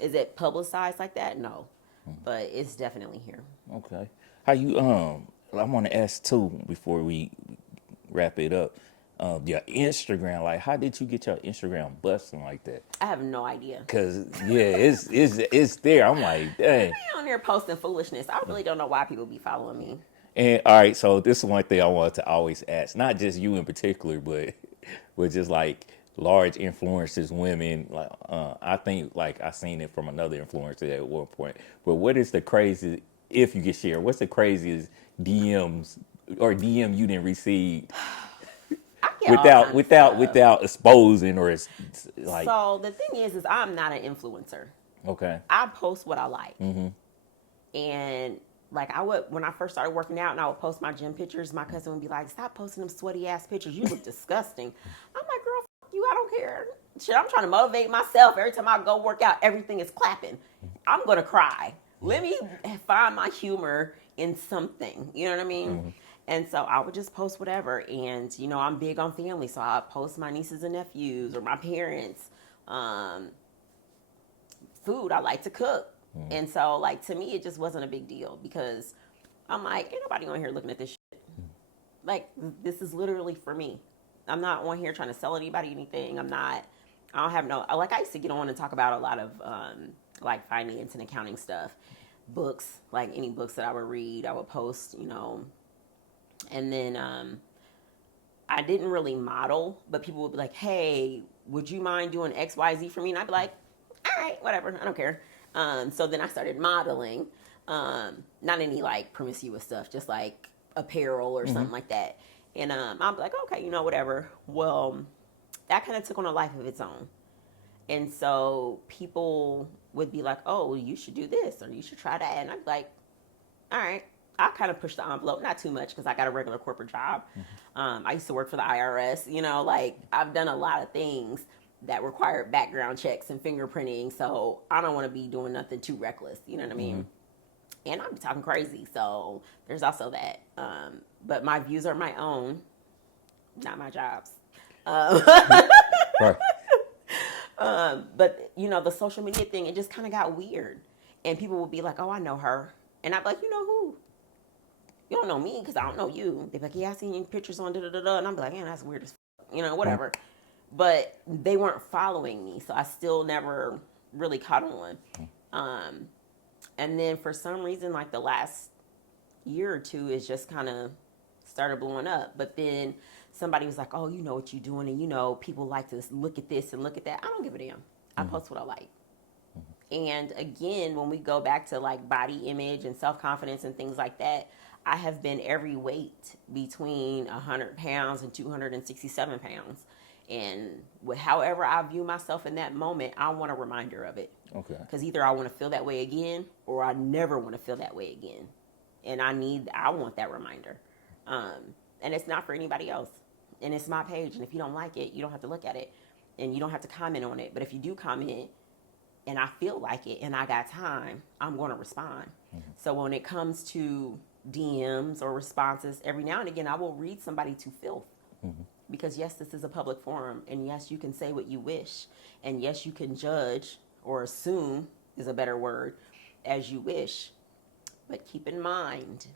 Is it publicized like that? No, but it's definitely here. Okay. How you I want to ask too before we wrap it up. Your Instagram, like how did you get your Instagram busting like that? I have no idea. Cause yeah, it's there. I'm like, I dang. be on there posting foolishness. I really don't know why people be following me. And all right, so this is one thing I wanted to always ask, not just you in particular, but just like large influencers, women. Like I think like I seen it from another influencer at one point. But what is the craziest, if you could share, what's the craziest DMs or DM you didn't receive I get all kind of stuff. without exposing or it's like So the thing is I'm not an influencer. okay, I post what I like. And like I would, when I first started working out and I would post my gym pictures, my cousin would be like, "Stop posting them sweaty ass pictures. You look disgusting." I'm like, "Girl, fuck you. I don't care. Shit, I'm trying to motivate myself. Every time I go work out, everything is clapping. I'm gonna cry. Let me find my humor in something. You know what I mean?" And so I would just post whatever. And I'm big on family, so I post my nieces and nephews or my parents. Um, Food. I like to cook. And so, like, to me, it just wasn't a big deal because I'm like, ain't nobody on here looking at this shit. Like, this is literally for me. I'm not on here trying to sell anybody anything. I don't have no, like, I used to get on and talk about a lot of, like, finance and accounting stuff. Books, like, any books that I would read, I would post. And then, I didn't really model, but people would be like, hey, would you mind doing XYZ for me? And I'd be like, all right, whatever, I don't care. So then I started modeling, not any like promiscuous stuff, just like apparel or something like that. And I'm like, okay, whatever. Well, that kind of took on a life of its own. And so people would be like, oh, you should do this or you should try that. And I'd be like, all right. I kind of pushed the envelope, not too much because I got a regular corporate job. I used to work for the IRS, like I've done a lot of things that required background checks and fingerprinting. So I don't want to be doing nothing too reckless. You know what I mean? And I'd be talking crazy. So there's also that. But my views are my own, not my jobs. Um, right. but the social media thing, it just kind of got weird. And people would be like, oh, I know her. And I'd be like, you know who? You don't know me because I don't know you. They'd be like, yeah, I seen your pictures on da-da-da-da. And I'm like, man, that's weird as whatever. But they weren't following me. So I still never really caught on. And then for some reason, like the last year or two, it's just kind of started blowing up. But then somebody was like, oh, you know what you're doing. And, people like to look at this and look at that. I don't give a damn. I post what I like. And again, when we go back to like body image and self-confidence and things like that, I have been every weight between 100 pounds and 267 pounds. And however I view myself in that moment, I want a reminder of it. Okay. Because either I want to feel that way again or I never want to feel that way again. And I want that reminder. And it's not for anybody else. And it's my page. And if you don't like it, you don't have to look at it. And you don't have to comment on it. But if you do comment and I feel like it and I got time, I'm going to respond. So when it comes to DMs or responses, every now and again, I will read somebody to filth. Because yes, this is a public forum. And yes, you can say what you wish. And yes, you can judge or assume is a better word as you wish. But keep in mind,